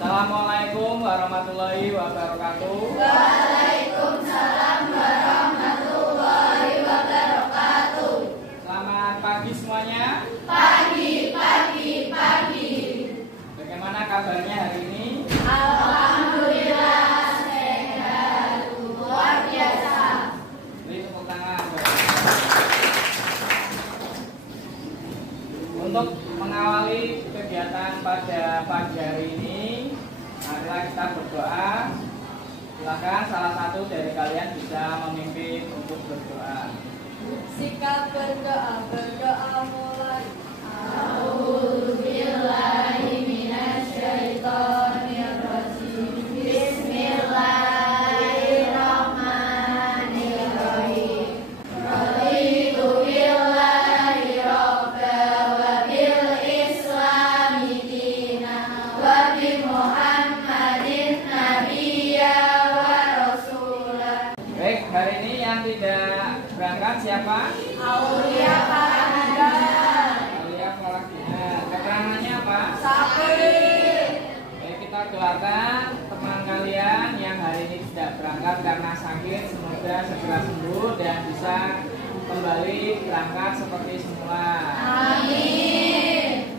Assalamualaikum warahmatullahi wabarakatuh. Waalaikumsalam warahmatullahi wabarakatuh. Selamat pagi semuanya. Pagi. Bagaimana kabarnya hari ini? Alhamdulillah sehat, luar biasa. Beri tepuk tangan. Untuk mengawali kegiatan pada pagi hari ini, marilah kita berdoa. Silakan salah satu dari kalian bisa memimpin untuk berdoa. Sikap berdoa mulai. A'udzubillahi minasyaitonirrajim. Bismillahirrahmanirrahim. Raditu billahi rabba wa bil islami dina wa bi Muhammadin nabiyya wa rasulah. Baik, hari ini yang tidak berangkat siapa? Aulia Farhanah. Aulia Farhanah. Keterangannya apa? Sapi. Baik, kita doakan teman kalian yang hari ini tidak berangkat karena sakit, semoga segera sembuh dan bisa kembali berangkat seperti semula. Amin.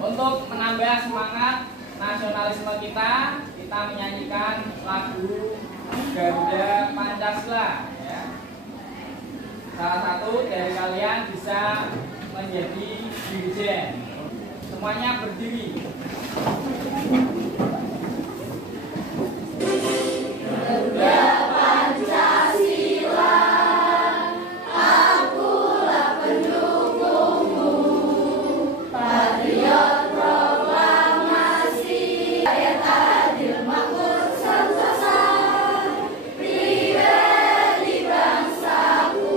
Untuk menambah semangat nasionalisme kita menyanyikan lagu Garuda Pancasila. Ya. Salah satu dari kalian bisa menjadi dirjen. Semuanya berdiri. Garuda Pancasila, akulah pendukungmu. Patriot proklamasi, rakyat adil makmur sentosa, pribadi bangsaku.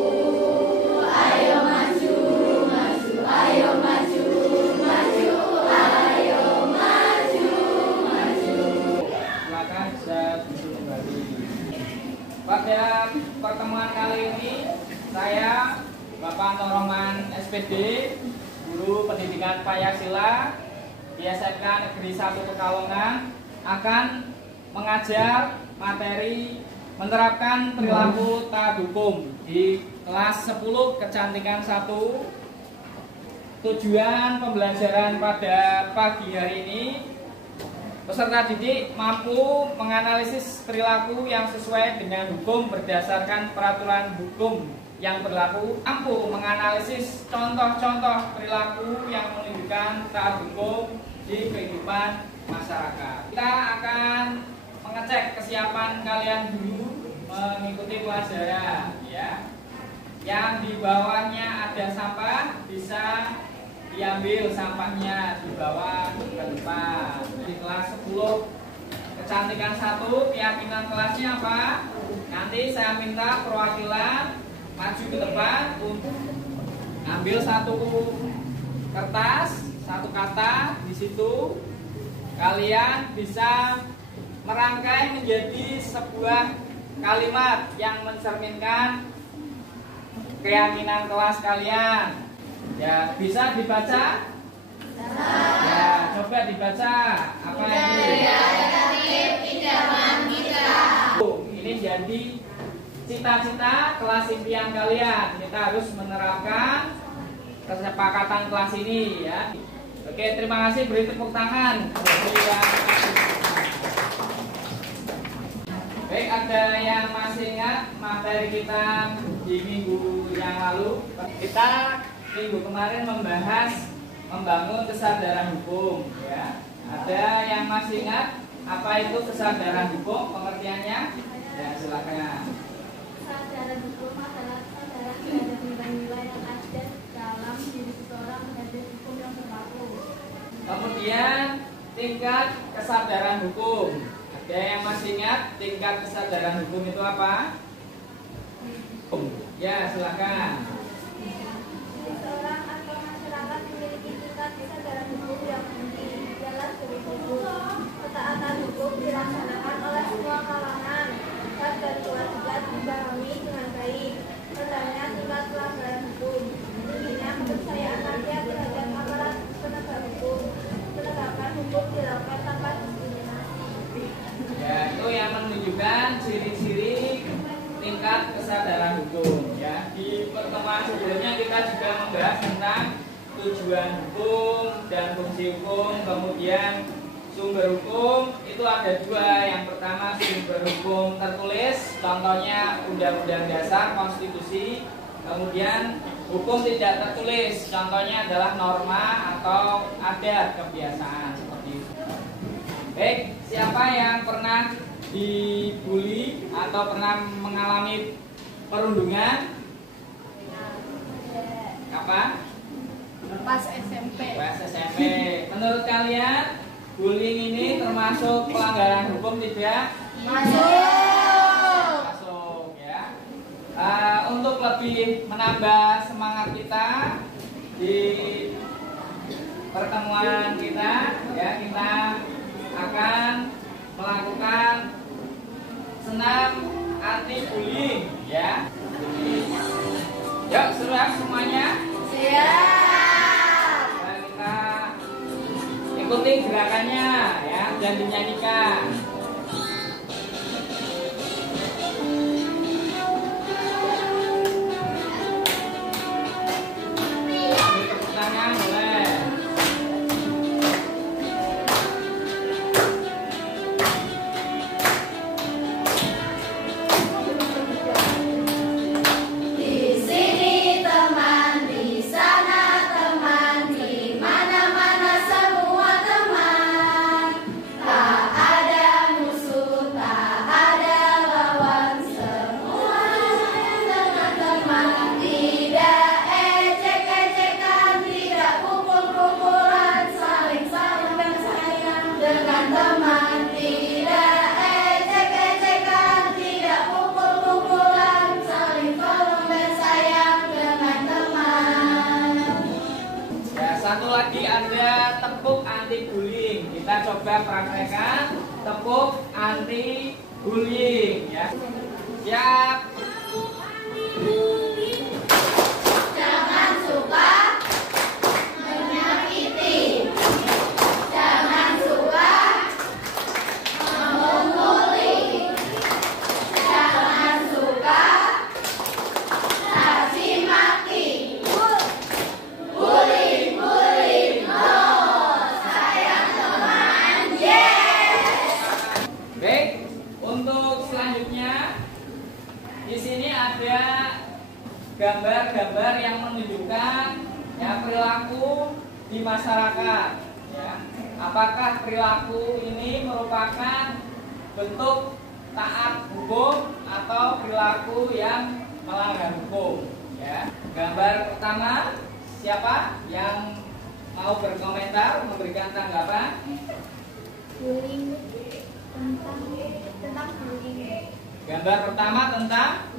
Ayo maju, ayo maju, ayo maju. Silakan bisa duduk kembali. Pada pertemuan kali ini saya Bapak Anton Rohman SPD, Guru Pendidikan Pancasila di SMK Negeri 1 Pekalongan, akan mengajar materi menerapkan perilaku taat hukum di kelas 10 kecantikan 1. Tujuan pembelajaran pada pagi hari ini, peserta didik mampu menganalisis perilaku yang sesuai dengan hukum berdasarkan peraturan hukum yang berlaku, mampu menganalisis contoh-contoh perilaku yang menunjukkan taat hukum di kehidupan masyarakat. Kita akan mengecek kesiapan kalian dulu mengikuti pelajaran, ya. Yang di bawahnya ada sampah, bisa diambil sampahnya di bawah ke depan. Di kelas 10 kecantikan 1, keyakinan kelasnya apa? Nanti saya minta perwakilan maju ke depan untuk ambil satu kertas, satu kata. Di situ kalian bisa merangkai menjadi sebuah kalimat yang mencerminkan keyakinan kelas kalian. Ya, bisa dibaca? Ya, coba dibaca. Apa ini? Ini jadi cita-cita kelas impian kalian. Kita harus menerapkan kesepakatan kelas ini, ya. Oke, terima kasih. Beri tepuk tangan. Baik, ada yang masih ingat materi kita di minggu yang lalu? Kita minggu kemarin membahas membangun kesadaran hukum, ya. Ada yang masih ingat apa itu kesadaran hukum, pengertiannya? Ya, silakan. Kesadaran hukum adalah kesadaran terhadap nilai-nilai yang ada dalam diri seseorang terhadap hukum yang berlaku. Kemudian tingkat kesadaran hukum. Ada yang masih ingat tingkat kesadaran hukum itu apa? Ya, silakan. Seseorang atau masyarakat memiliki tingkat kesadaran hukum yang tinggi. Jelas dari hukum. Ketaatan hukum dilaksanakan oleh semua kalangan dan kewajiban dipahami dengan baik. Rendahnya tingkat pelanggaran hukum. Tingginya kepercayaan rakyat terhadap aparat penegak hukum. Penegakan hukum dilakukan tanpa diskriminasi. menunjukkan ciri-ciri tingkat kesadaran hukum ya. Di pertemuan sebelumnya kita juga membahas tentang tujuan hukum dan fungsi hukum, kemudian sumber hukum itu ada dua. Yang pertama sumber hukum tertulis, contohnya Undang-Undang Dasar, Konstitusi. Kemudian hukum tidak tertulis, contohnya adalah norma atau adat, kebiasaan seperti itu. Baik, siapa yang pernah dibully atau pernah mengalami perundungan? Kapan? Pas SMP. Pas SMP. Menurut kalian bullying ini termasuk pelanggaran hukum tidak? Masuk. Masuk ya. Untuk lebih menambah semangat kita di pertemuan kita ya, kita akan melakukan senam anti bullying ya. Yuk, siap semuanya? Siap. Dan kita ikuti gerakannya ya dan dinyanyikan. Tepuk tangan boleh. Di sini teman, di sana teman, di mana-mana semua teman. Tak ada musuh, tak ada lawan, semua teman-teman. Tidak ejek-ejekan, tidak pukul-pukulan, saling-saling bersayang dengan teman. Tidak ejek-ejekan, tidak pukul-pukulan, saling-saling bersayang dengan teman. Ya, satu lagi ada tepuk anti bullying. Kita coba praktekkan tepuk anti bullying ya. Siap. Jangan suka menyakiti, jangan suka memukuli, jangan suka caci maki. Bullying, bullying, no. Sayang teman, yes. Baik, untuk selanjutnya di sini ada gambar-gambar yang menunjukkan ya perilaku di masyarakat ya. Apakah perilaku ini merupakan bentuk taat hukum atau perilaku yang melanggar hukum ya. Gambar pertama, siapa yang mau berkomentar, memberikan tanggapan? Bullying tentang bullying. Gambar pertama tentang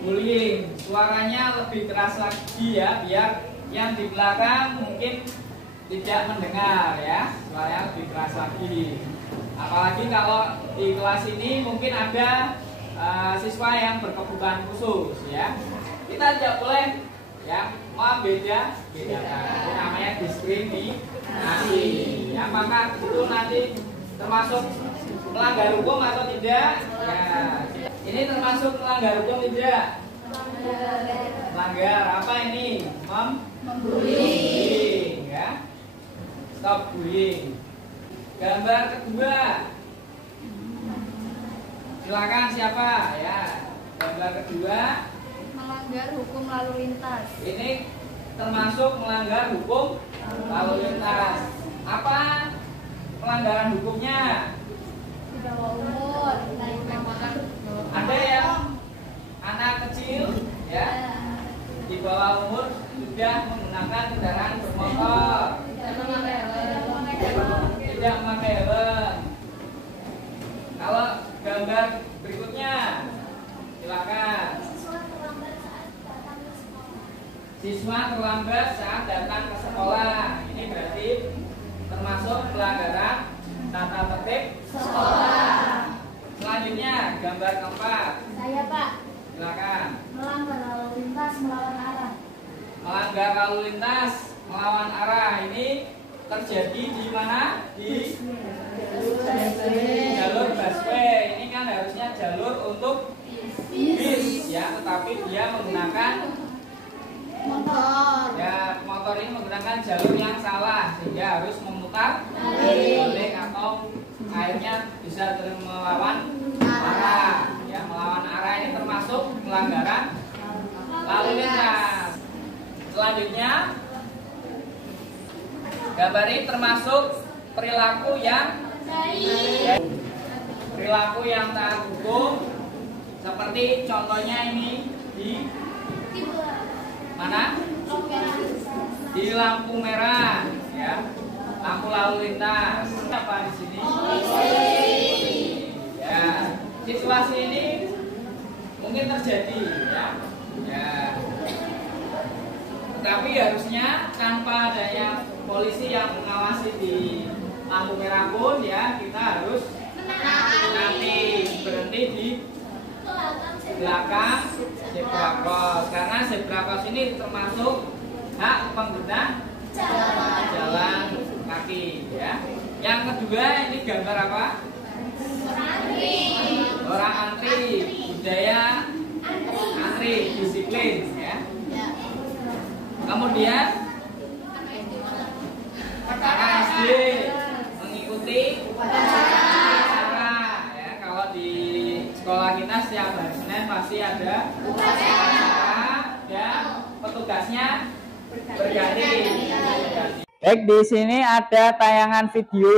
bullying. Suaranya lebih keras lagi ya, biar yang di belakang mungkin tidak mendengar ya. Suaranya lebih keras lagi. Apalagi kalau di kelas ini mungkin ada siswa yang berkebutuhan khusus ya. Kita tidak boleh ya bedakan. Itu namanya diskriminasi. Apakah itu nanti termasuk melanggar hukum atau tidak? Ya, ini termasuk melanggar hukum tidak? Melanggar apa ini? Bullying ya. Stop bullying. Gambar kedua. Silakan siapa ya? Gambar kedua. Melanggar hukum lalu lintas. Ini termasuk melanggar hukum lalu lintas. Apa pelanggaran hukumnya? Di bawah umur, naik motor. Ada yang anak kecil ya di bawah umur sudah menggunakan kendaraan bermotor, tidak memakai helm. Kalau gambar berikutnya, silakan. Siswa terlambat saat datang ke sekolah. Ini berarti termasuk pelanggaran tata tertib Sekolah. Selanjutnya gambar keempat. Saya Pak, Silakan. melanggar lalu lintas melawan arah. Melanggar lalu lintas melawan arah ini terjadi di mana? Di jalur busway. Ini kan harusnya jalur untuk bis ya, tetapi dia menggunakan motor. ya, motor ini menggunakan jalur yang salah sehingga harus memutar balik atau akhirnya bisa melawan arah ya. Melawan arah ini termasuk pelanggaran lalu lintas. Selanjutnya gambar ini termasuk perilaku yang perilaku yang taat hukum, seperti contohnya ini di mana? Di lampu merah ya, lampu lalu lintas. Apa di sini? Ya, situasi ini mungkin terjadi ya. Ya. Tapi harusnya tanpa adanya polisi yang mengawasi di lampu merah pun ya, kita harus nanti berhenti di belakang zebra cross, karena zebra cross ini termasuk hak pengguna jalan kaki ya. Yang kedua, ini gambar apa? Orang antri, budaya antri, disiplin ya. Kemudian anak SD mengikuti upacara ya. Kalau di sekolah kita setiap hari Senin pasti ada upacara dan petugasnya berganti. Baik, di sini ada tayangan video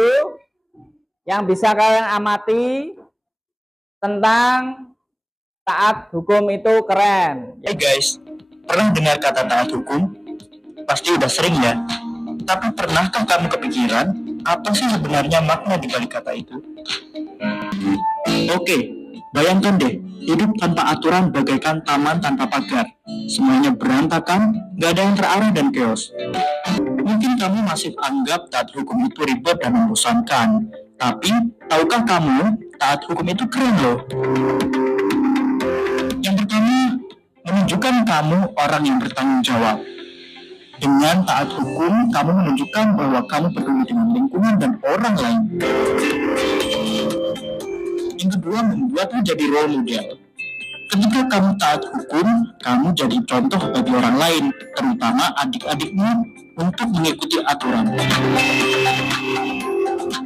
yang bisa kalian amati tentang taat hukum itu keren. Hey guys, pernah dengar kata taat hukum? Pasti udah sering ya. Tapi pernahkah kamu kepikiran apa sih sebenarnya makna di balik kata itu? Oke, bayangkan deh, hidup tanpa aturan bagaikan taman tanpa pagar. Semuanya berantakan, gak ada yang terarah dan chaos. Mungkin kamu masih anggap taat hukum itu ribet dan membosankan. Tapi, tahukah kamu, taat hukum itu keren loh. Yang pertama, menunjukkan kamu orang yang bertanggung jawab. Dengan taat hukum, kamu menunjukkan bahwa kamu peduli dengan lingkungan dan orang lain. Yang kedua, membuatmu jadi role model. Ketika kamu taat hukum, kamu jadi contoh bagi orang lain, terutama adik-adikmu, untuk mengikuti aturan.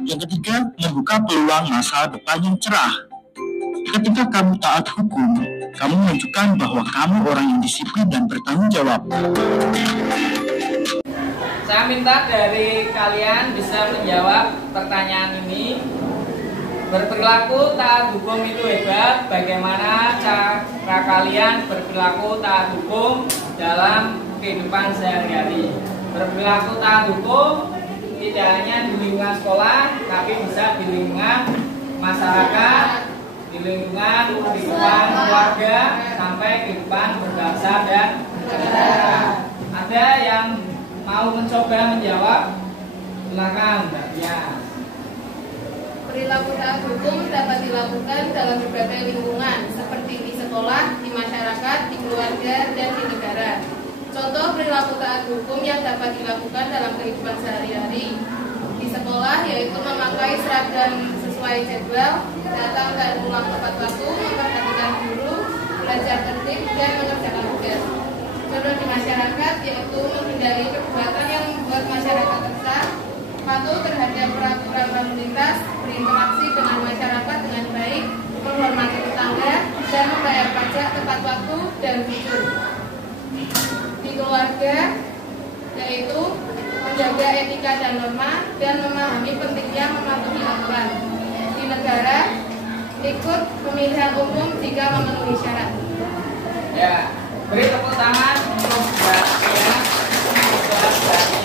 Yang ketiga, membuka peluang masa depan yang cerah. Ketika kamu taat hukum, kamu menunjukkan bahwa kamu orang yang disiplin dan bertanggung jawab. Saya minta dari kalian bisa menjawab pertanyaan ini. Berperilaku taat hukum itu hebat. Bagaimana cara kalian berperilaku taat hukum dalam kehidupan sehari-hari? Berperilaku taat hukum tidak hanya di lingkungan sekolah, tapi bisa di lingkungan masyarakat, di lingkungan keluarga, sampai kehidupan berbangsa dan negara. Ada yang mau mencoba menjawab? Silakan, Mbak Tia. Perilaku taat hukum dapat dilakukan dalam berbagai lingkungan, seperti di sekolah, di masyarakat, di keluarga, dan di negara. Contoh perilaku taat hukum yang dapat dilakukan dalam kehidupan sehari-hari. Di sekolah, yaitu memakai seragam sesuai jadwal, datang dan pulang tepat waktu, memperhatikan guru, belajar tertib, dan mengerjakan tugas. Contoh di masyarakat, yaitu menghindari perbuatan yang membuat masyarakat resah, patuh terhadap peraturan lalu lintas, berinteraksi dengan masyarakat dengan baik, menghormati tetangga, dan membayar pajak tepat waktu dan jujur. Di keluarga, yaitu menjaga etika dan norma dan memahami pentingnya mematuhi aturan. Di negara, ikut pemilihan umum jika memenuhi syarat. Ya, beri tepuk tangan untuk Mbak Tia sudah berani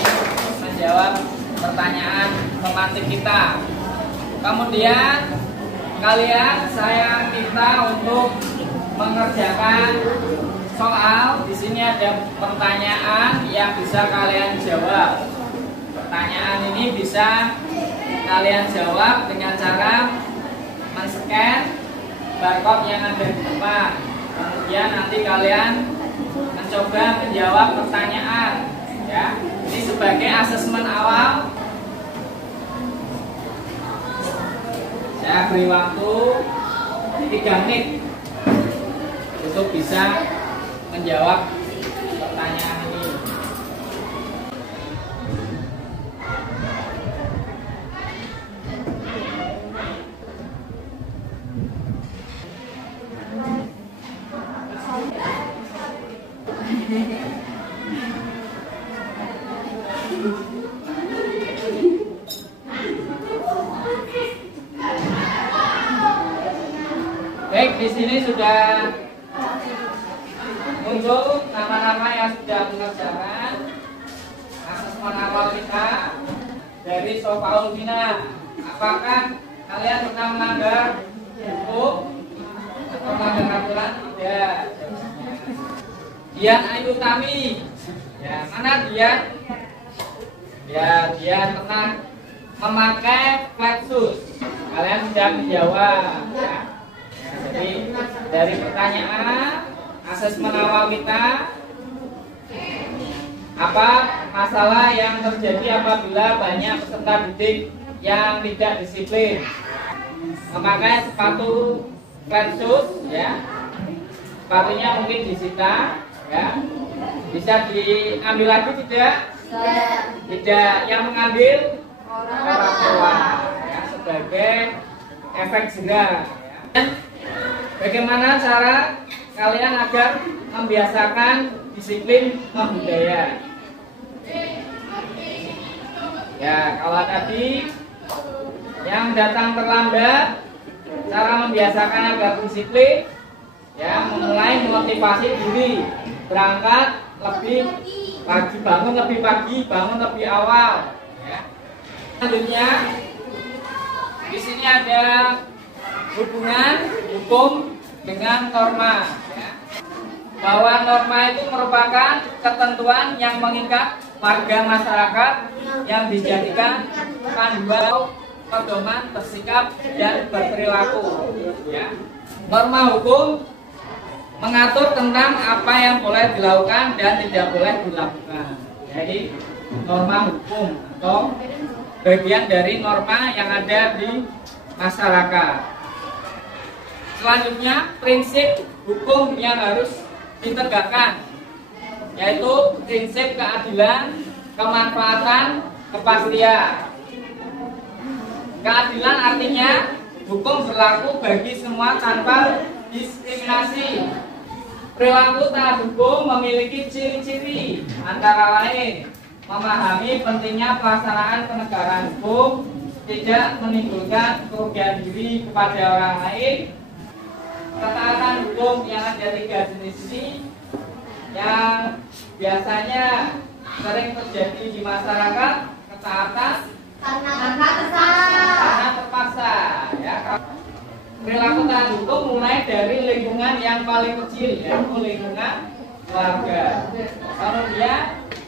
menjawab pertanyaan tematik kita. Kemudian kalian saya minta untuk mengerjakan soal. Di sini ada pertanyaan yang bisa kalian jawab. Pertanyaan ini bisa kalian jawab dengan cara men-scan barcode yang ada di depan. Kemudian nanti kalian mencoba menjawab pertanyaan. Ya, ini sebagai asesmen awal. Saya beri waktu 3 menit untuk bisa menjawab pertanyaan ini. Baik, di sini sudah muncul nama-nama yang sudah mengerjakan asesmen awal kita dari Sofaulvina. Apakah kalian pernah melanggar hukum atau melanggar aturan? Tidak. Dian Ayu Tami, ya mana Dian? Ya, Dian pernah memakai flat shoes. Kalian sudah menjawab. Ya. Jadi dari pertanyaan asesmen awal kita, apa masalah yang terjadi apabila banyak peserta didik yang tidak disiplin memakai sepatu flat shoes, ya, sepatunya mungkin disita, ya, bisa diambil lagi tidak? Tidak. Yang mengambil orang tua, ya, sebagai efek jerah. Ya. Bagaimana cara kalian agar membiasakan disiplin membudaya? Ya, kalau tadi yang datang terlambat, cara membiasakan agar disiplin, ya, memulai motivasi diri, berangkat lebih pagi, bangun lebih pagi, bangun lebih awal. Ya. Selanjutnya, di sini ada hubungan hukum dengan norma, ya. Bahwa norma itu merupakan ketentuan yang mengikat warga masyarakat yang dijadikan panduan pedoman bersikap dan berperilaku, ya. Norma hukum mengatur tentang apa yang boleh dilakukan dan tidak boleh dilakukan. Jadi norma hukum atau bagian dari norma yang ada di masyarakat. Selanjutnya, prinsip hukum yang harus ditegakkan, yaitu prinsip keadilan, kemanfaatan, kepastian. Keadilan artinya hukum berlaku bagi semua tanpa diskriminasi. Perilaku taat hukum memiliki ciri-ciri, antara lain memahami pentingnya pelaksanaan penegakan hukum, tidak menimbulkan kerugian diri kepada orang lain. Ketaatan hukum yang ada 3 jenis ini yang biasanya sering terjadi di masyarakat. Ketaatan karena terpaksa, ya. Perilaku taat hukum mulai dari lingkungan yang paling kecil, yaitu lingkungan keluarga. Kemudian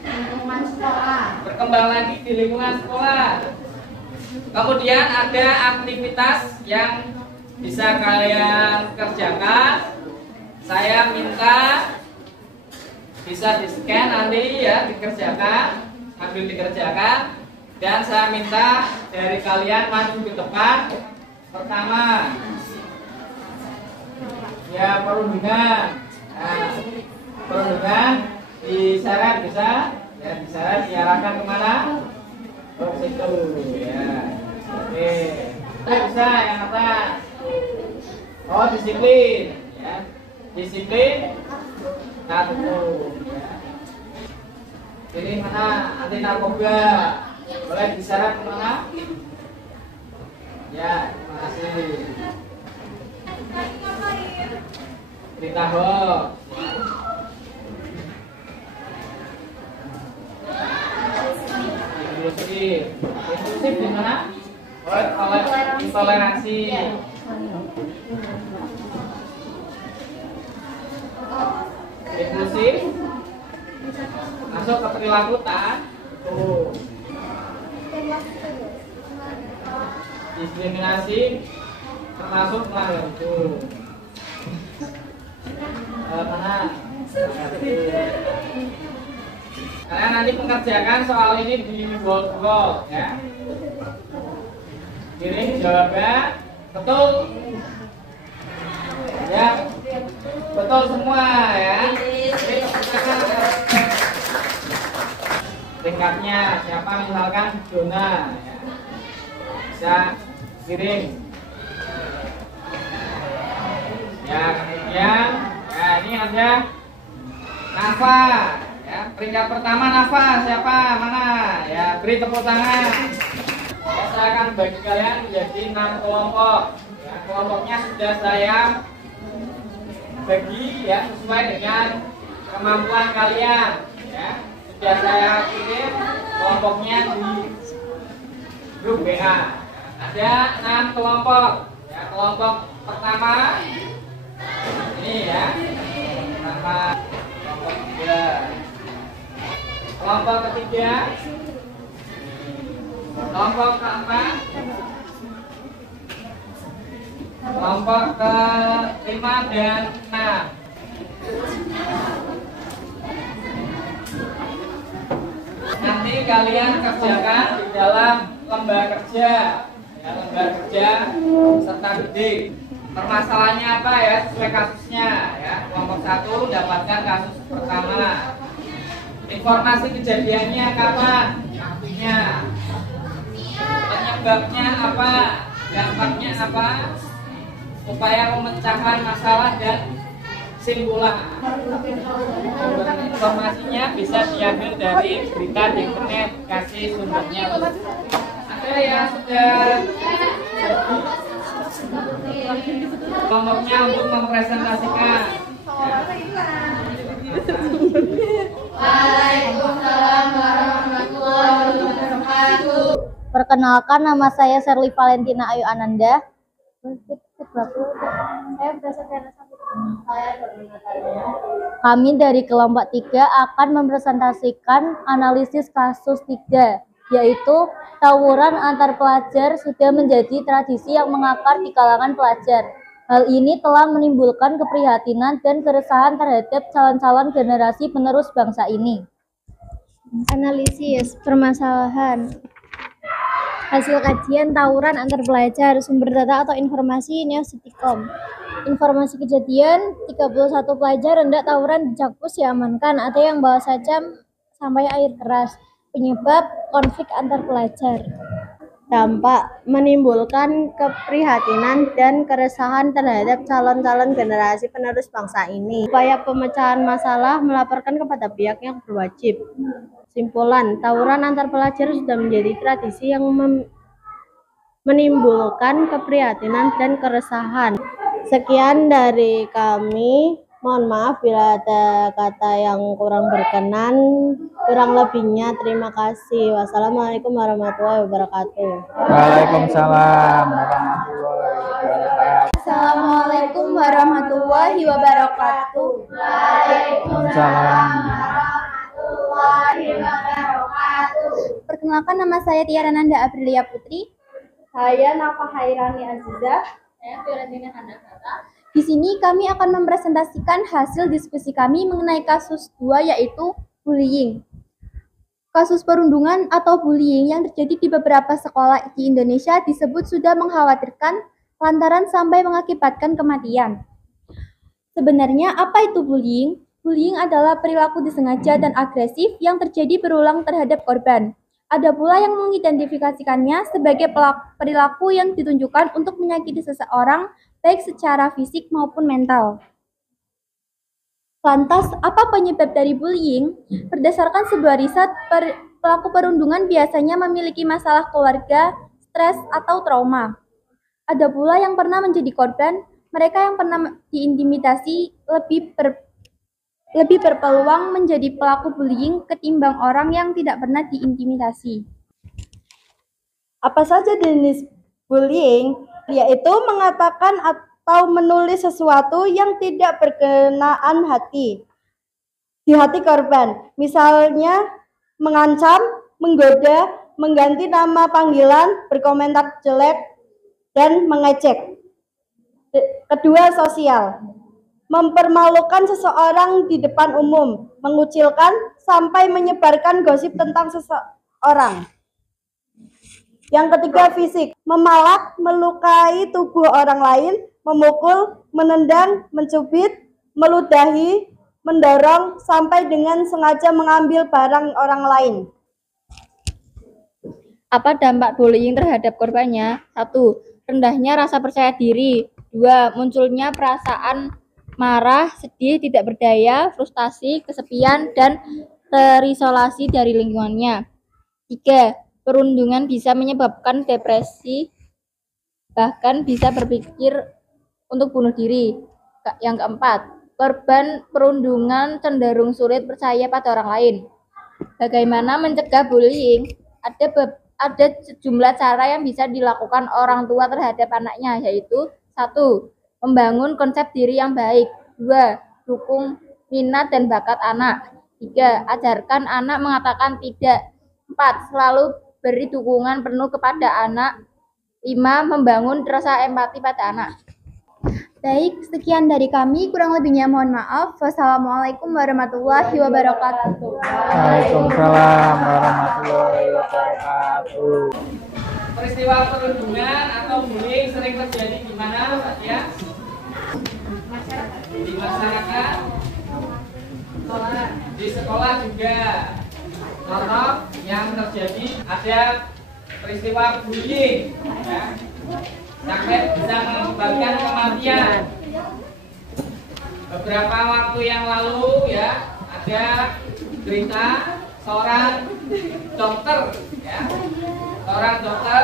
lingkungan sekolah, berkembang lagi di lingkungan sekolah. Kemudian ada aktivitas yang bisa kalian kerjakan. Saya minta bisa di-scan nanti, ya, dikerjakan, sambil dikerjakan. Dan saya minta dari kalian maju ke depan. Pertama, ya, perundungan. Nah, perundungan disyarat bisa, ya, disyarat diarahkan kemana? Ke situ, ya. Oke, bisa yang atas. Oh, disiplin, ya, disiplin. Nah, tuh, ya. Pilih mana? Anti narkoba. Boleh disyarat kemana? Ya, terima kasih. Berita hoax. Inklusif di mana? Intoleransi. Inklusif. Masuk ke perilaku taat. Tuh. Diskriminasi termasuk melanggar hukum. Mana? Kalian nanti mengerjakan soal ini di Google, ya. Kirim jawaban betul Ya, betul semua ya. Beri tepuk tangan. Tingkatnya siapa misalkan Dona ya. Bisa kirim. Ya, kemudian ya ini ada Nafa ya, peringkat pertama Nafa siapa mana ya, beri tepuk tangan. Saya akan bagi kalian menjadi 6 kelompok ya, kelompoknya sudah saya bagi ya sesuai dengan kemampuan kalian ya, sudah saya kirim kelompoknya di grup WA. Ada 6 kelompok ya, kelompok pertama ini ya, pertama kelompok kedua, kelompok ketiga, kelompok keempat, kelompok kelima dan 6. Nanti kalian kerjakan di dalam lembah kerja ya, lembah kerja serta bidik. Permasalahannya apa ya, sesuai kasusnya ya. Kelompok 1 dapatkan kasus pertama. Informasi kejadiannya kapan? Waktunya. Penyebabnya apa? Dampaknya apa? Upaya pemecahkan masalah dan simpulan. Informasinya bisa diambil dari berita di internet, kasih sumbernya. Ada yang sudah kelompoknya untuk mempresentasikan. Waalaikumsalam warahmatullahi wabarakatuh. Perkenalkan, nama saya Sherly Valentina Ayu Ananda. Kami dari kelompok 3 akan mempresentasikan analisis kasus 3, yaitu tawuran antar pelajar sudah menjadi tradisi yang mengakar di kalangan pelajar. Hal ini telah menimbulkan keprihatinan dan keresahan terhadap calon-calon generasi penerus bangsa ini. Analisis permasalahan. Hasil kajian tawuran antar pelajar, sumber data atau informasi Neositikom. Informasi kejadian, 31 pelajar hendak tawuran di Jakpus diamankan, ada yang bawa sajam sampai air keras. Penyebab konflik antar pelajar. Dampak, menimbulkan keprihatinan dan keresahan terhadap calon-calon generasi penerus bangsa ini. Upaya pemecahan masalah, melaporkan kepada pihak yang berwajib. Simpulan, tawuran antar pelajar sudah menjadi tradisi yang menimbulkan keprihatinan dan keresahan. Sekian dari kami. Mohon maaf bila ada kata yang kurang berkenan. Kurang lebihnya terima kasih. Wassalamualaikum warahmatullahi wabarakatuh. Waalaikumsalam warahmatullahi wabarakatuh. Assalamualaikum warahmatullahi wabarakatuh. Waalaikumsalam. Perkenalkan, nama saya Tiara Nanda Aprilia Putri. Saya Nafa Hairani Aziza. Saya Fiorentina Handakata. Di sini kami akan mempresentasikan hasil diskusi kami mengenai kasus 2, yaitu bullying. Kasus perundungan atau bullying yang terjadi di beberapa sekolah di Indonesia disebut sudah mengkhawatirkan lantaran sampai mengakibatkan kematian. Sebenarnya apa itu bullying? Bullying adalah perilaku disengaja dan agresif yang terjadi berulang terhadap korban. Ada pula yang mengidentifikasikannya sebagai perilaku yang ditunjukkan untuk menyakiti seseorang, baik secara fisik maupun mental. Lantas, apa penyebab dari bullying? Berdasarkan sebuah riset, pelaku perundungan biasanya memiliki masalah keluarga, stres, atau trauma. Ada pula yang pernah menjadi korban, mereka yang pernah diintimidasi lebih berpeluang menjadi pelaku bullying ketimbang orang yang tidak pernah diintimidasi. Apa saja jenis bullying? Yaitu mengatakan atau menulis sesuatu yang tidak berkenaan di hati korban. Misalnya mengancam, menggoda, mengganti nama panggilan, berkomentar jelek, dan mengejek. Kedua, sosial. Mempermalukan seseorang di depan umum, mengucilkan, sampai menyebarkan gosip tentang seseorang. Yang ketiga, fisik. Memalak, melukai tubuh orang lain, memukul, menendang, mencubit, meludahi, mendorong, sampai dengan sengaja mengambil barang orang lain. Apa dampak bullying terhadap korbannya? 1. Rendahnya rasa percaya diri. 2. Munculnya perasaan marah, sedih, tidak berdaya, frustasi, kesepian, dan terisolasi dari lingkungannya. 3. Perundungan bisa menyebabkan depresi, bahkan bisa berpikir untuk bunuh diri. Yang keempat, korban perundungan cenderung sulit percaya pada orang lain. Bagaimana mencegah bullying? Ada sejumlah cara yang bisa dilakukan orang tua terhadap anaknya, yaitu 1. Membangun konsep diri yang baik. 2. Dukung minat dan bakat anak. 3. Ajarkan anak mengatakan tidak. 4. Selalu beri dukungan penuh kepada anak. 5. Membangun rasa empati pada anak. Baik, sekian dari kami. Kurang lebihnya mohon maaf. Wassalamualaikum warahmatullahi wabarakatuh. Waalaikumsalam warahmatullahi wabarakatuh. Peristiwa perundungan atau bullying sering terjadi di mana, Pak ya? Di masyarakat, di sekolah juga. Contoh yang terjadi ada peristiwa bullying, ya, sampai bisa mengakibatkan kematian. Beberapa waktu yang lalu ya ada berita seorang dokter, ya, seorang dokter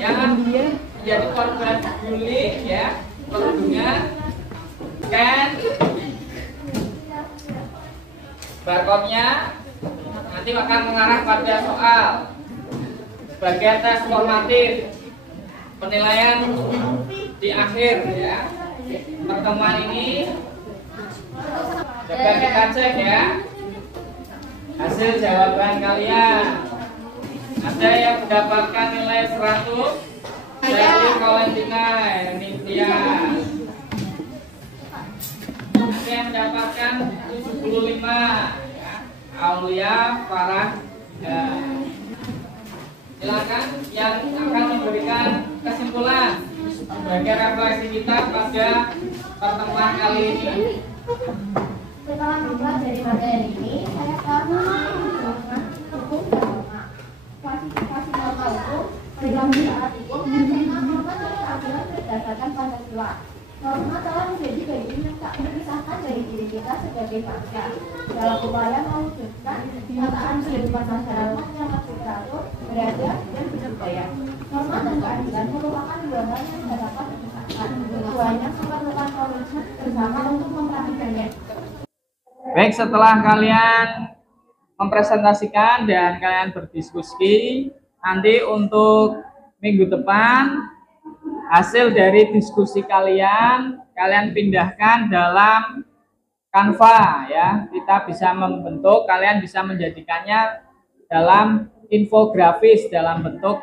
yang menjadi korban bullying, ya, perundungan, dan barcode-nya nanti akan mengarah pada soal sebagai tes formatif penilaian di akhir, ya, pertemuan ini. Coba kita cek ya hasil jawaban kalian. Ada yang mendapatkan nilai 100 dari Valentina Nitya. Ada yang mendapatkan 75, ya, Aulia Farah. Ya. Silakan yang akan memberikan kesimpulan sebagai refleksi kita pada pertemuan kali ini. Setelah mempelajari materi ini, saya tahu hukum norma. Klasifikasi norma hukum, perilaku saat hukum, menerima norma dan keadilan berdasarkan Pancasila. Norma telah menjadi bagian yang tak terpisahkan dari diri kita sebagai bangsa dalam upaya mewujudkan penataan kehidupan masyarakat yang lebih teratur, beradab, dan berbudaya. Norma dan keadilan merupakan dua hal yang tidak dapat terpisahkan. Keduanya memerlukan komitmen bersama untuk mempraktikkannya. Baik, setelah kalian mempresentasikan dan kalian berdiskusi, nanti untuk minggu depan hasil dari diskusi kalian pindahkan dalam Canva, ya. Kita bisa membentuk, kalian bisa menjadikannya dalam infografis dalam bentuk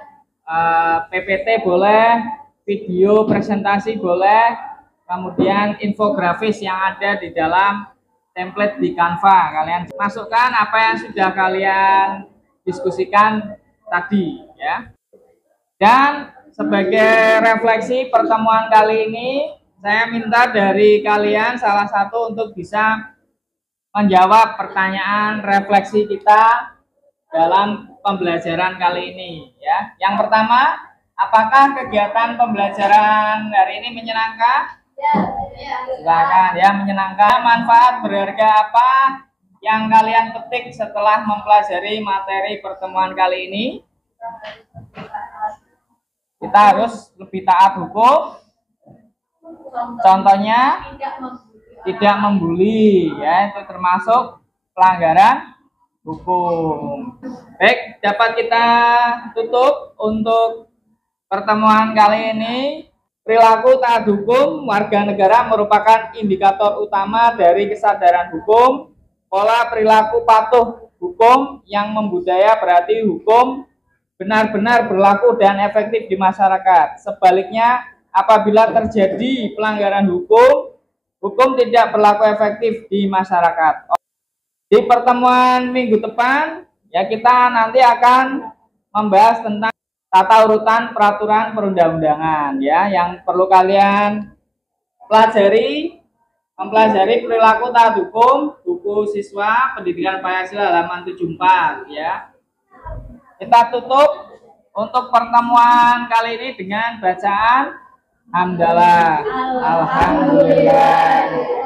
PPT boleh, video presentasi boleh, kemudian infografis yang ada di dalam template di Canva. Kalian masukkan apa yang sudah kalian diskusikan tadi, ya. Dan sebagai refleksi pertemuan kali ini, saya minta dari kalian salah satu untuk bisa menjawab pertanyaan refleksi kita dalam pembelajaran kali ini, ya. Yang pertama, apakah kegiatan pembelajaran hari ini menyenangkan? Silakan, ya, menyenangkan. Manfaat berharga apa yang kalian petik setelah mempelajari materi pertemuan kali ini? Kita harus lebih taat hukum. Contohnya tidak membuli, ya, itu termasuk pelanggaran hukum. Baik, dapat kita tutup untuk pertemuan kali ini. Perilaku taat hukum warga negara merupakan indikator utama dari kesadaran hukum. Pola perilaku patuh hukum yang membudaya berarti hukum benar-benar berlaku dan efektif di masyarakat. Sebaliknya, apabila terjadi pelanggaran hukum, hukum tidak berlaku efektif di masyarakat. Di pertemuan minggu depan, ya, kita nanti akan membahas tentang tata urutan peraturan perundang-undangan ya, yang perlu kalian mempelajari perilaku taat hukum, buku siswa pendidikan Pancasila halaman 74 ya. Kita tutup untuk pertemuan kali ini dengan bacaan hamdalah. Alhamdulillah.